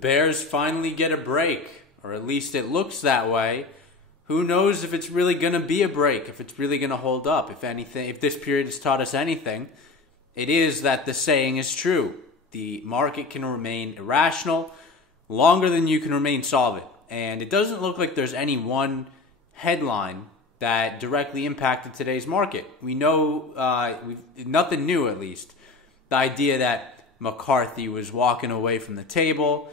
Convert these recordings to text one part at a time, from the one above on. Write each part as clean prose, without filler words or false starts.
Bears finally get a break, or at least it looks that way. Who knows if it's really going to be a break, if it's really going to hold up. If anything, if this period has taught us anything, it is that the saying is true. The market can remain irrational longer than you can remain solvent. And it doesn't look like there's any one headline that directly impacted today's market. We know, nothing new at least. The idea that McCarthy was walking away from the table,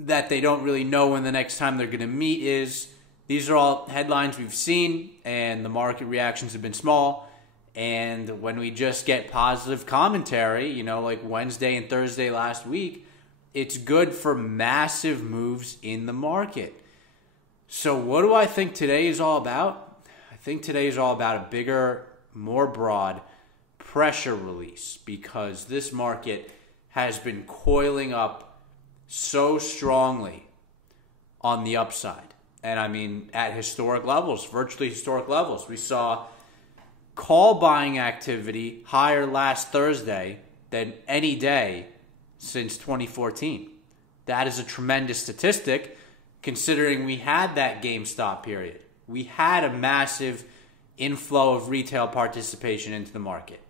that they don't really know when the next time they're going to meet is. These are all headlines we've seen, and the market reactions have been small. And when we just get positive commentary, like Wednesday and Thursday last week, it's good for massive moves in the market. So what do I think today is all about? I think today is all about a bigger, more broad pressure release, because this market has been coiling up so strongly on the upside. And I mean, at historic levels, virtually historic levels. We saw call buying activity higher last Thursday than any day since 2014. That is a tremendous statistic, considering we had that GameStop period. We had a massive inflow of retail participation into the market.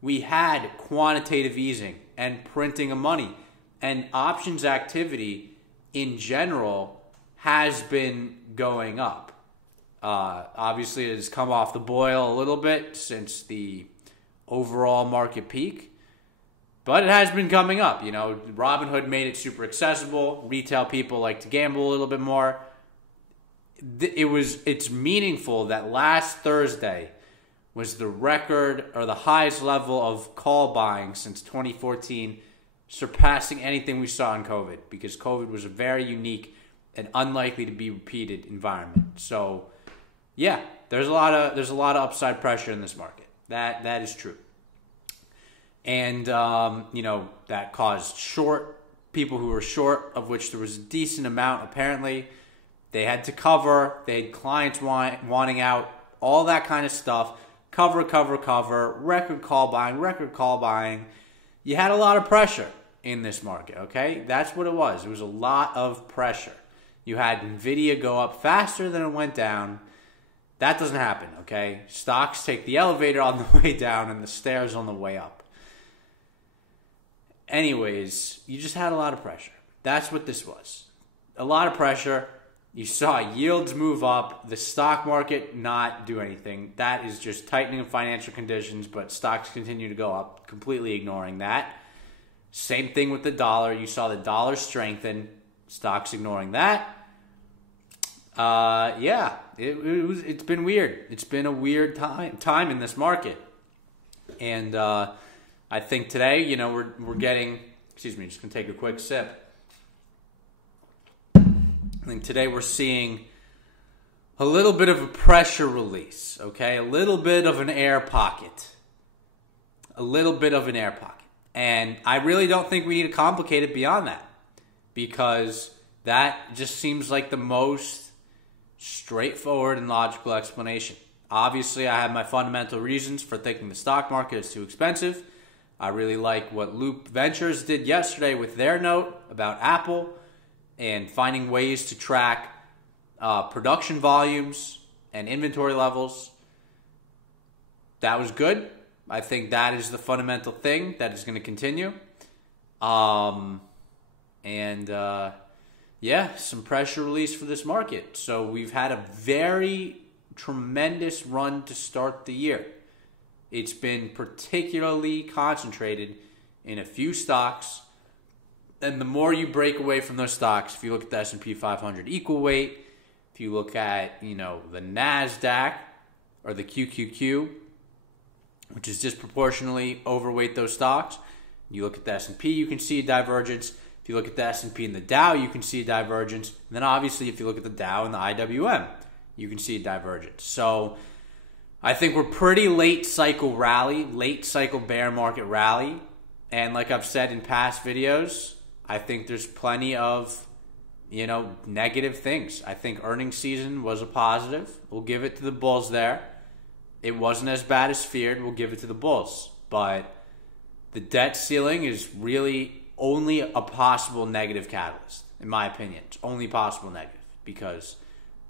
We had quantitative easing and printing of money, and options activity in general has been going up. Obviously, it has come off the boil a little bit since the overall market peak, but it has been coming up. Robinhood made it super accessible. Retail people like to gamble a little bit more. It's meaningful that last Thursday was the record or the highest level of call buying since 2014, surpassing anything we saw in COVID, because COVID was a very unique and unlikely to be repeated environment. So, yeah, there's a lot of upside pressure in this market. That is true. And that caused people who were short, of which there was a decent amount apparently. They had to cover. They had clients wanting out, all that kind of stuff. Cover, record call buying. You had a lot of pressure in this market, okay? That's what it was. It was a lot of pressure. You had NVIDIA go up faster than it went down. That doesn't happen, okay? Stocks take the elevator on the way down and the stairs on the way up. Anyways, you just had a lot of pressure. That's what this was. A lot of pressure. You saw yields move up, the stock market not do anything. That is just tightening of financial conditions, but stocks continue to go up, completely ignoring that. Same thing with the dollar. You saw the dollar strengthen, stocks ignoring that. It's been weird. It's been a weird time in this market. And I think today, we're getting, excuse me, just going to take a quick sip. I think today we're seeing a little bit of a pressure release, okay? A little bit of an air pocket. And I really don't think we need to complicate it beyond that, because that just seems like the most straightforward and logical explanation. Obviously, I have my fundamental reasons for thinking the stock market is too expensive. I really like what Loop Ventures did yesterday with their note about Apple and finding ways to track production volumes and inventory levels. That was good. I think that is the fundamental thing that is going to continue. Some pressure release for this market. So we've had a very tremendous run to start the year. It's been particularly concentrated in a few stocks. And the more you break away from those stocks, if you look at the S&P 500 equal weight, if you look at, the NASDAQ or the QQQ, which is disproportionately overweight those stocks, you look at the S&P, you can see a divergence. If you look at the S&P and the Dow, you can see a divergence. And then obviously, if you look at the Dow and the IWM, you can see a divergence. So I think we're pretty late cycle bear market rally. And like I've said in past videos, I think there's plenty of, negative things. I think earnings season was a positive. We'll give it to the bulls there. It wasn't as bad as feared. We'll give it to the bulls. But the debt ceiling is really only a possible negative catalyst, in my opinion. It's only possible negative because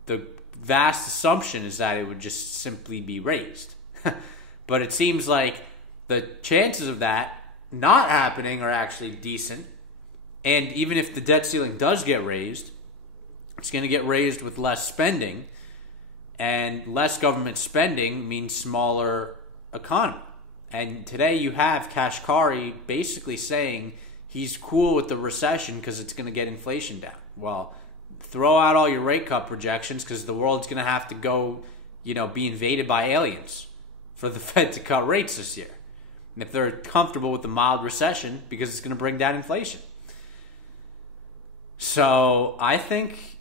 the vast assumption is that it would just simply be raised. But it seems like the chances of that not happening are actually decent. And even if the debt ceiling does get raised, it's going to get raised with less spending. And less government spending means smaller economy. And today you have Kashkari basically saying he's cool with the recession because it's going to get inflation down. Well, throw out all your rate cut projections because the world's going to have to go, be invaded by aliens for the Fed to cut rates this year. And if they're comfortable with the mild recession because it's going to bring down inflation. So I think,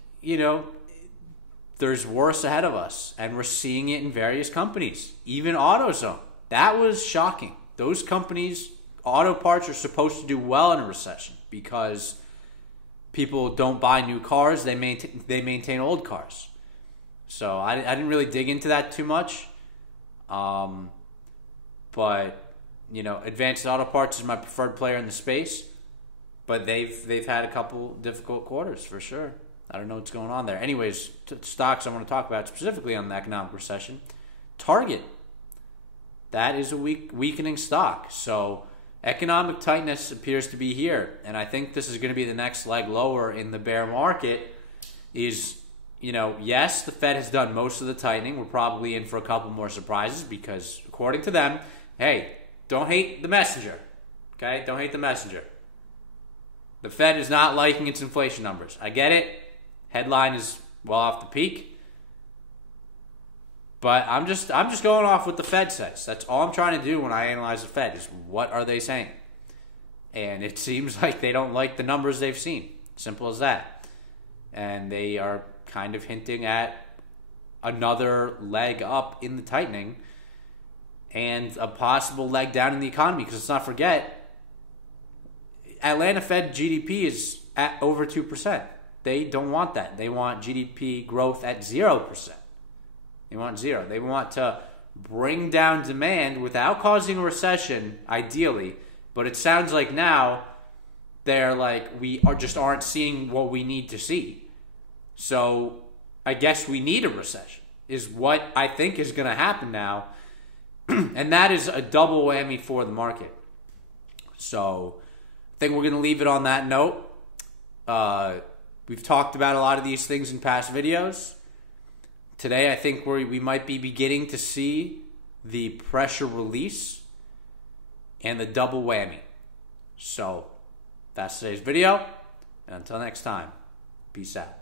there's worse ahead of us. And we're seeing it in various companies. Even AutoZone. That was shocking. Those companies, auto parts are supposed to do well in a recession because people don't buy new cars. They maintain old cars. So I didn't really dig into that too much. But, Advanced Auto Parts is my preferred player in the space. But they've had a couple difficult quarters for sure. I don't know what's going on there. Anyways, stocks I want to talk about specifically on the economic recession. Target. That is a weakening stock. So economic tightness appears to be here. And I think this is going to be the next leg lower in the bear market is, yes, the Fed has done most of the tightening. We're probably in for a couple more surprises because according to them, hey, don't hate the messenger. Okay? Don't hate the messenger. The Fed is not liking its inflation numbers. I get it. Headline is well off the peak. But I'm just going off what the Fed says. That's all I'm trying to do when I analyze the Fed is what are they saying? And it seems like they don't like the numbers they've seen. Simple as that. And they are kind of hinting at another leg up in the tightening and a possible leg down in the economy. Because let's not forget, Atlanta Fed GDP is at over 2%. They don't want that. They want GDP growth at 0%. They want zero. They want to bring down demand without causing a recession, ideally. But it sounds like now they're like, aren't seeing what we need to see. So I guess we need a recession is what I think is going to happen now. And that is a double whammy for the market. So I think we're going to leave it on that note. We've talked about a lot of these things in past videos. Today, I think we might be beginning to see the pressure release and the double whammy. So, that's today's video. And until next time, peace out.